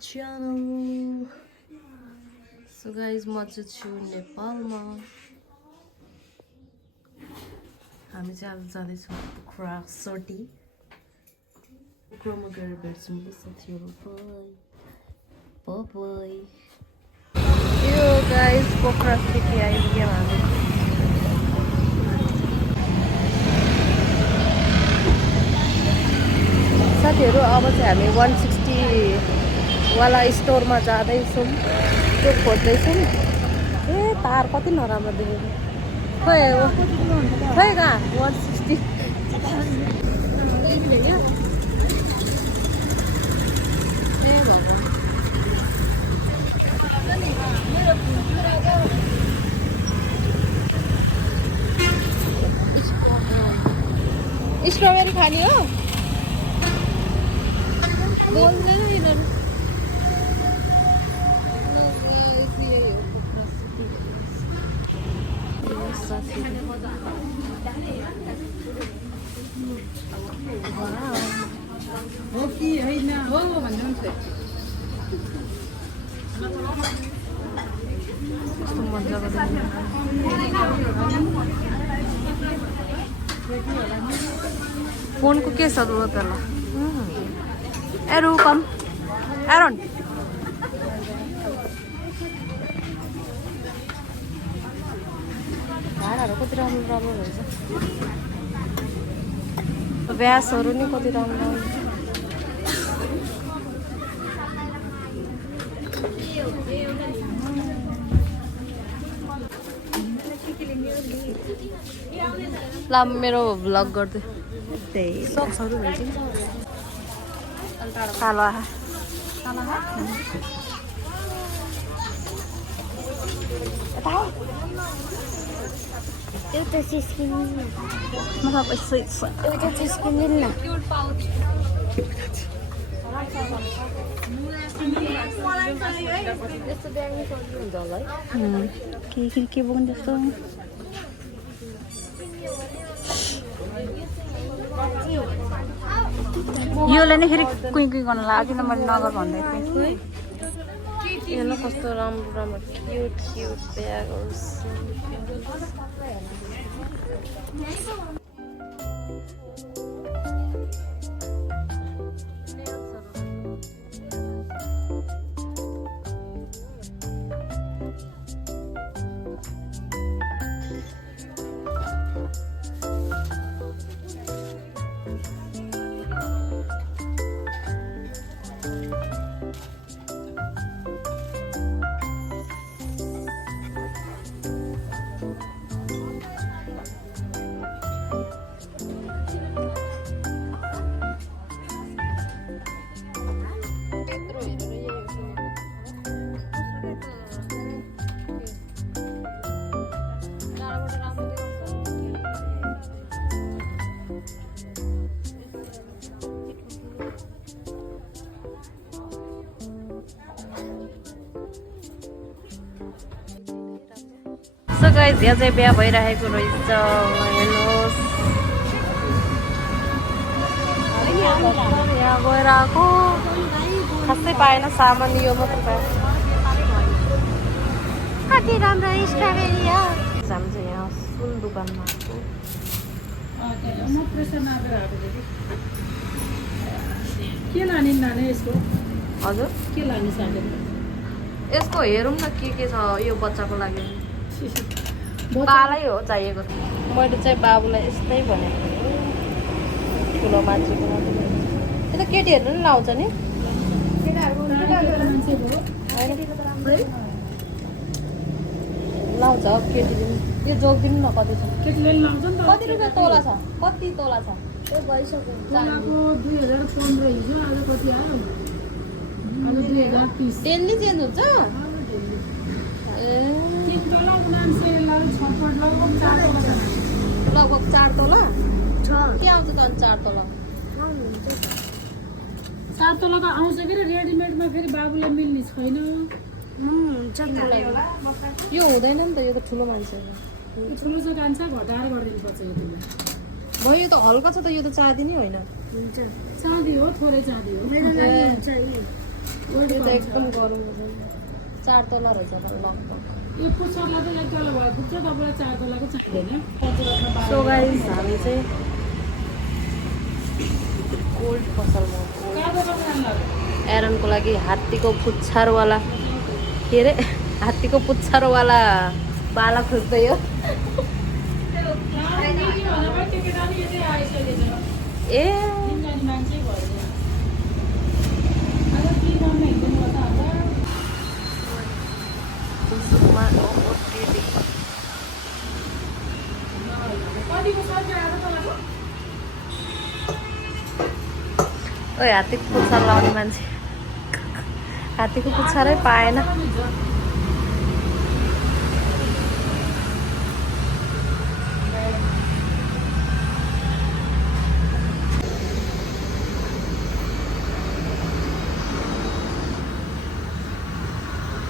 channel. So guys, म चाहिँ छु नेपालमा. हामी चाहिँ आज जाँदैछौँ पोखरा सोटी. पोखरामा गएर भेट्छौँ ल साथीहरू. बाइ. यो गाइस पोखरा सोटी आइपुग्यौँ हामी. साथीहरू अब चाहिँ हामी 160 वाला स्टोरमा जाँदैछौँ. त्यो खोज्दैछौँ. ए तार कति नराम्रो देखेको. खोइ कहाँ 160 ए भगवान्. स्ट्रबेरी खाने हो. बोल्दैन यिनीहरू. हो कि होइन हो भन्नुहुन्छ. कस्तो मजाको देख्नु. फोनको के छ त त्यसलाई. एरो कम एरोन भाडाहरू कति राम्रो राम्रो रहेछ. भ्यासहरू नि कति राम्रो राम्रो. ला मेरो भ्लग गर्दै सक्सहरू हुन्छ नि. कालो आहा एउटा सिस्किन मतलब यसो एउटा सिस्किन दिन न. यस्तो ब्याग्नु सजिलो हुन्छ होला है. के बोक्नु जस्तो. योले नै फेरि कुइ गर्न लाग्यो किन मैले नगर भन्दै थिएँ. हेर्नु कस्तो राम्रो राम्रो क्युट क्युट ब्यागहरू. सो गाइस यहाँ चाहिँ बिहा भइरहेको रहेछ. हेर्नुहोस् यहाँ गएर आएको खासै पाएन. सामान यो मात्र पायो. कति राम्रो स्ट्रबेरी हो. हामी चाहिँ यहाँ फुल दोकानमा आएको. के लाने नानी यसको. हजुर के लाने साथी. यसको हेरौँ न के छ यो बच्चाको लागि. कालै हो चाहिएको. मैले चाहिँ बाबुलाई यस्तै भनेको. ठुलो मान्छेको मात्रै. यो त केटीहरू पनि लाउँछ नि. लाउँछ केटी पनि. यो जोगिदिनु न कति छ. केटीले लाउँछ नि त. कति रुपियाँ तोला छ. कति तोला छ. त्यो भइसक्यो. तोलाको 2015 हिजो आज कति आयो. आज 2030. डेली चेन्ज हुन्छ. लगभग 4 तोला के आउँछ त अनि 4 तोला. 4 तोलाको आउँछ कि रेडिमेडमा फेरि बाबुलाई मिल्ने छैन. यो हुँदैन नि त. यो त ठुलो मान्छे हो. ठुलो छ कान्छ घटाएर गरिदिनुपर्छ. यो भयो यो त हल्का छ त. यो त चाँदी नै होइन. चाँदी हो. थोरै चाँदी हो. यो त एकदम गरौँ 4 तला रहेछ लगभग यो पुच्छरलाई त 1 तला भयो पुग्छ तपाईँलाई 4 तलाको चाहिँदैन सो गाइस हामी चाहिँ गोल्ड पसलमा एरनको लागि हात्तीको पुच्छरवाला के अरे हात्तीको पुच्छरवाला बाला खोज्दै हो ए ओए हात्तीको पुच्छर लाउने मान्छे हात्तीको पुच्छरै पाएन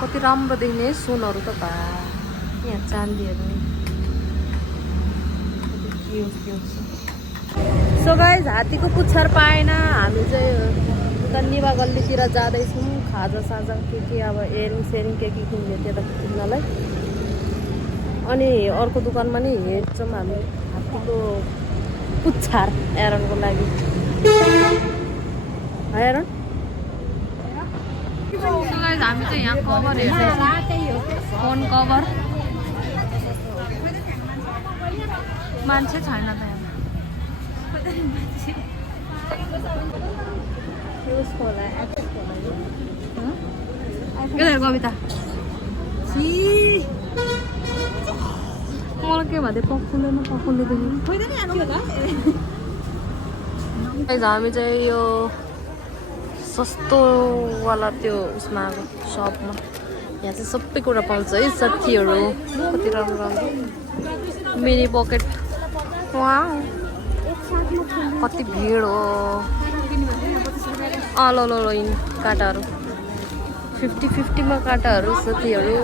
कति राम्रो देख्ने सुनहरू त भा यहाँ चाँदीहरू सो गाइस हात्तीको पुच्छर पाएन हामी चाहिँ कन्निवा गल्लीतिर जाँदैछौँ खाजा साजा के अब एरिङ सेरिङ के किन्ने त्यता किन्नलाई अनि अर्को दोकानमा नि हेर्छौँ हामी हात्तीको पुच्छर एरनको लागि एरन हामी चाहिँ यहाँ कभर हेर्छौँ फोन कभर मान्छे छैन त यहाँ कविता मलाई के भन्दै पक्कुलेन पक्कुले हामी चाहिँ यो सस्तोवाला त्यो उसमा सपमा यहाँ चाहिँ सबै कुरा पाउँछ है साथीहरू कति राम्रो राम्रो मिनी पकेट कति भिड हो ल ल ल यिन काँटाहरू 50-50मा काँटाहरू साथीहरू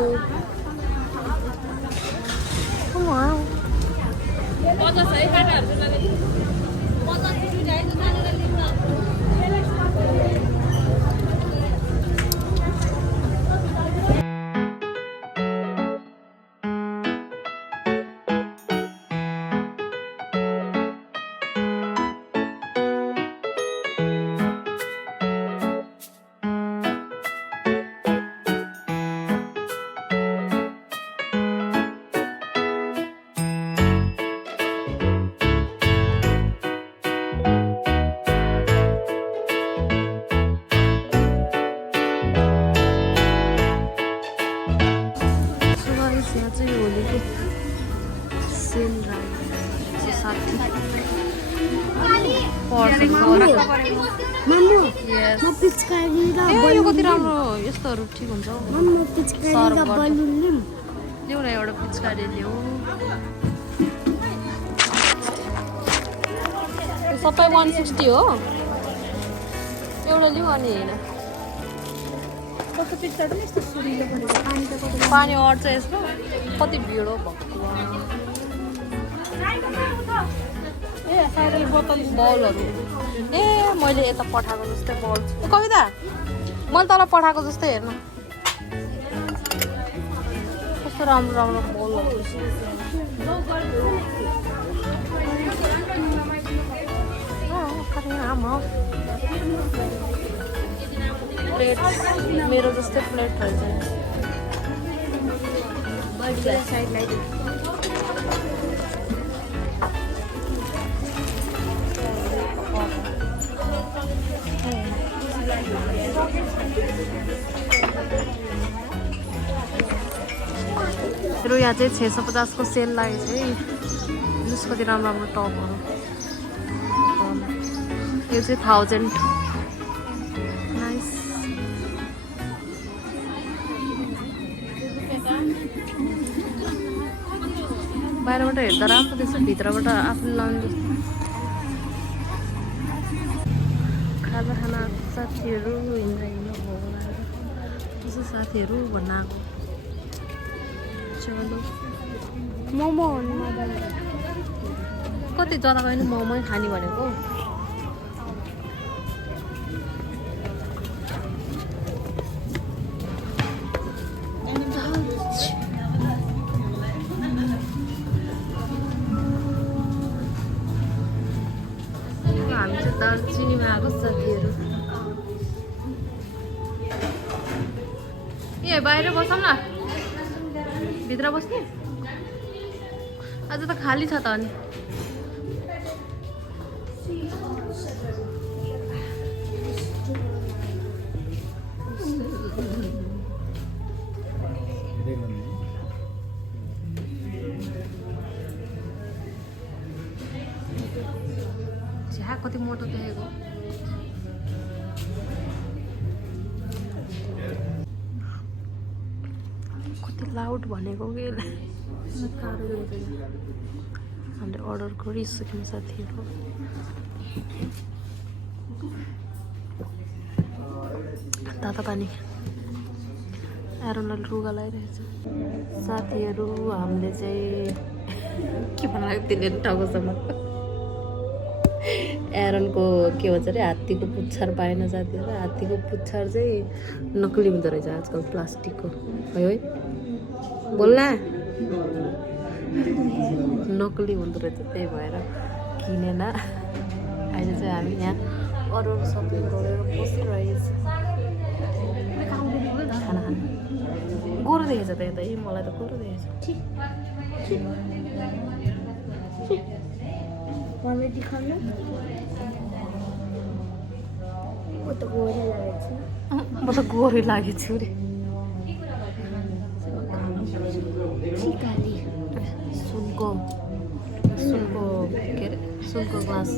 यो कति राम्रो यस्तोहरू ठिक हुन्छ ल्याउ न एउटा पिचकारी ल्याऊ सबै 160 हो एउटा ल्याउ अनि होइन पानी अट्छ यसमा कति भिड हो बलहरू ए मैले यता पठाएको जस्तै बल कविता मैले तल पठाएको जस्तै हेर्नु कस्तो राम्रो राम्रो बलहरू प्लेट मेरो जस्तै प्लेट रहेछ मेरो यहाँ चाहिँ 650 को सेल लागेको छ है जस कति राम्रो राम्रो टपहरू यो चाहिँ 1000 नाइस बाहिरबाट हेर्दा राम्रो देख्छ भित्रबाट आफूले लाउनु खाजा खाना साथीहरू हिँड्दा हिँड्नु होला त्यसो साथीहरू भन्न आएको चलो मोमो कति जता गयो नि मोमो खाने भनेको दालचिनीमा आएको साथीहरू ए बाहिर बसौँ न भित्र बस्ने आज त खाली छ त अनि झ्या कति मोटो देखेको कति लाउड भनेको कि हामीले अर्डर गरिसक्यौँ साथीहरू तातो पानी एरोनले रुगा लगाइरहेछ साथीहरू हामीले चाहिँ के भन्नु लाग्यो त्यसले टाउकोसम्म एरोनको के भन्छ अरे हात्तीको पुच्छर पाएन साथीहरू हात्तीको पुच्छर चाहिँ नक्कली हुँदो रहेछ आजकल प्लास्टिकको है है बोल्न नक्कली हुँदो रहेछ त्यही भएर किनेन अहिले चाहिँ हामी यहाँ अरू सपिङ गरेर बसिरहेछ खाना खानु गोरो देखेछ त यता मलाई त गोरो देखेछ म त गोरै लागेको छु रे सुनको के अरे सुनको ग्लास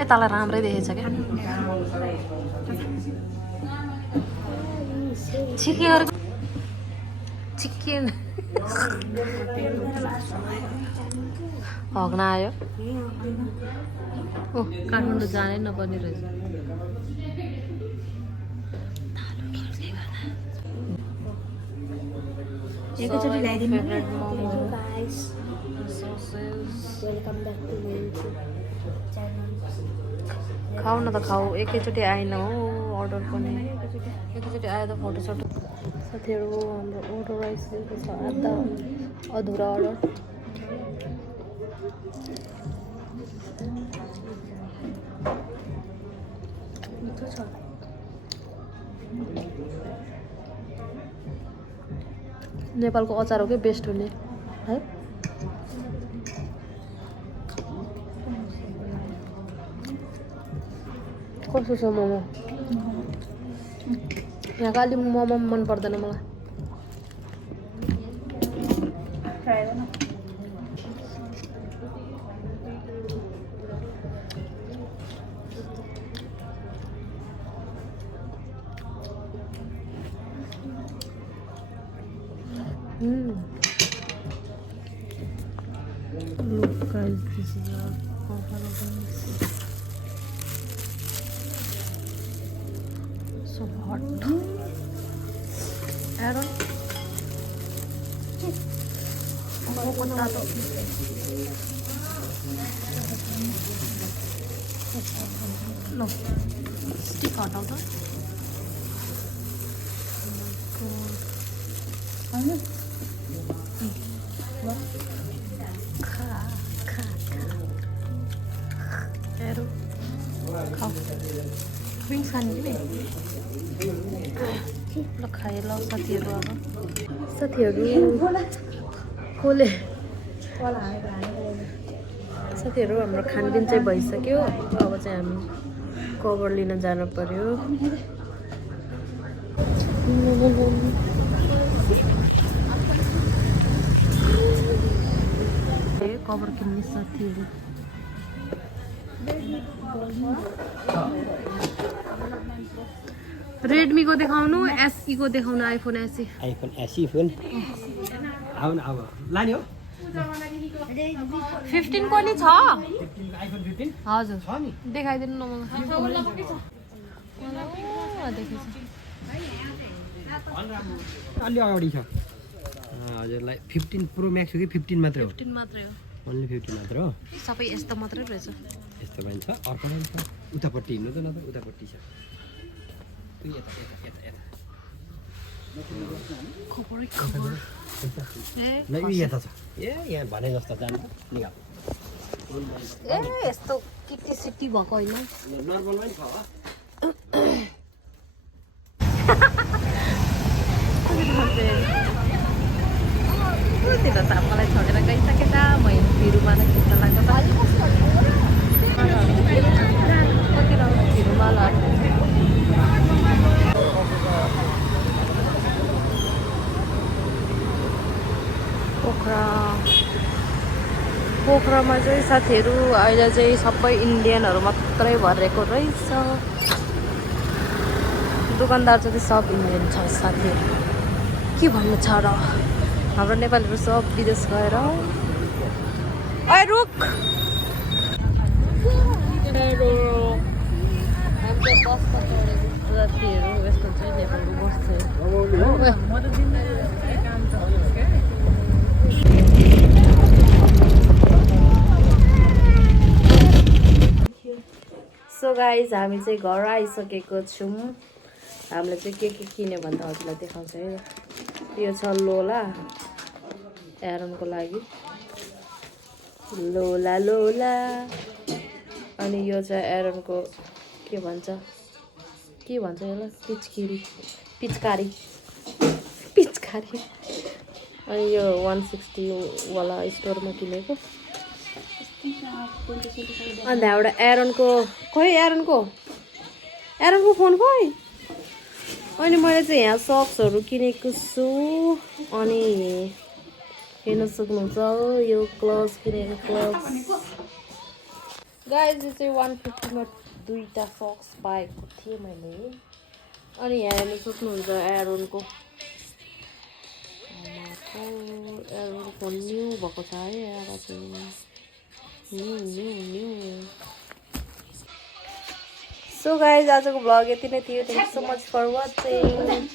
यतालाई राम्रै देखेछ क्या चिकन हग्न आयो ओ काठमाडौँ जानै नपर्ने रहेछ एकैचोटि ल्याइदिनु खाऊ न त खाऊ एकैचोटि आएन हो अर्डर पनि एकैचोटि आयो त फोटो सोटो साथीहरू हाम्रो अर्डर आइसकेको छ आधा अधुरा अर्डर मिठो छ नेपालको अचार हो कि बेस्ट हुने है कस्तो छ मोमो यहाँको अलि मोमो मन पर्दैन मलाई Look guys, this is our so hot. Aaron, oh, potato. No, stick out of it. Aaron, खाऊ विङ्स खाने कि ल खाएँ ल साथीहरू अब साथीहरू कसले साथीहरू हाम्रो खानपिन चाहिँ भइसक्यो अब चाहिँ हामी कभर लिन जानु पर्यो कभर किन्ने साथीहरू रेडमी को देखाउनु एसई को देखाउनु आइफोन एसई फोन आउन अब लाने हो 15 को नि छ आइफोन 15 हजुर छ नि देखाइदिनु न मलाई अलि अगाडि छ हजुरलाई 15 प्रो म्याक्स हो कि 15 मात्र हो 15 मात्रै हो ओन्ली 15 मात्र हो सबै यस्तो मात्रै रहेछ यस्तो पनि छ अर्को पनि छ उतापट्टि हिँड्नु त न त उतापट्टि छ यता खबरै खबर ए ल यो यता छ ए यहाँ भने जस्तो जान्छ निकाल ए यस्तो किटी सिटी भएको होइन नर्मलमै छ त्यो त मलाई छोडेर गइसकेछ मैले फिरुमा नै खिच्न लाग्छ फिरुमा ल पोखरामा चाहिँ साथीहरू अहिले चाहिँ सबै इन्डियनहरू मात्रै भरेको रहेछ दोकानदार चाहिँ सब इन्डियन छ साथीहरू के भन्नु छ र हाम्रो नेपालीहरू सब विदेश गएर ओइ रुक हाम्रो बसमा चढेको साथीहरू यस्तो चाहिँ नेपाली बस्छ सो गाइज हामी चाहिँ घर आइसकेको छौँ हामीले चाहिँ के किन्यो भने त हजुरलाई देखाउँछ है यो छ लोला एरनको लागि लोला लोला अनि यो चाहिँ एरनको के भन्छ यसलाई पिचकारी अनि यो 160 वाला स्टोरमा किनेको अन्त एउटा एरनको एरनको फोन खोइ अनि मैले चाहिँ यहाँ सक्सहरू किनेको छु अनि हेर्न सक्नुहुन्छ यो क्लज किनेको क्लज गाइज यो चाहिँ 150 मा दुईटा सक्स पाएको थिएँ मैले अनि यहाँ हेर्न सक्नुहुन्छ एरोनको न्यू भएको छ है यहाँ चाहिँ न्यू सो गाइज आजको भ्लग यति नै थियो thank so much for watching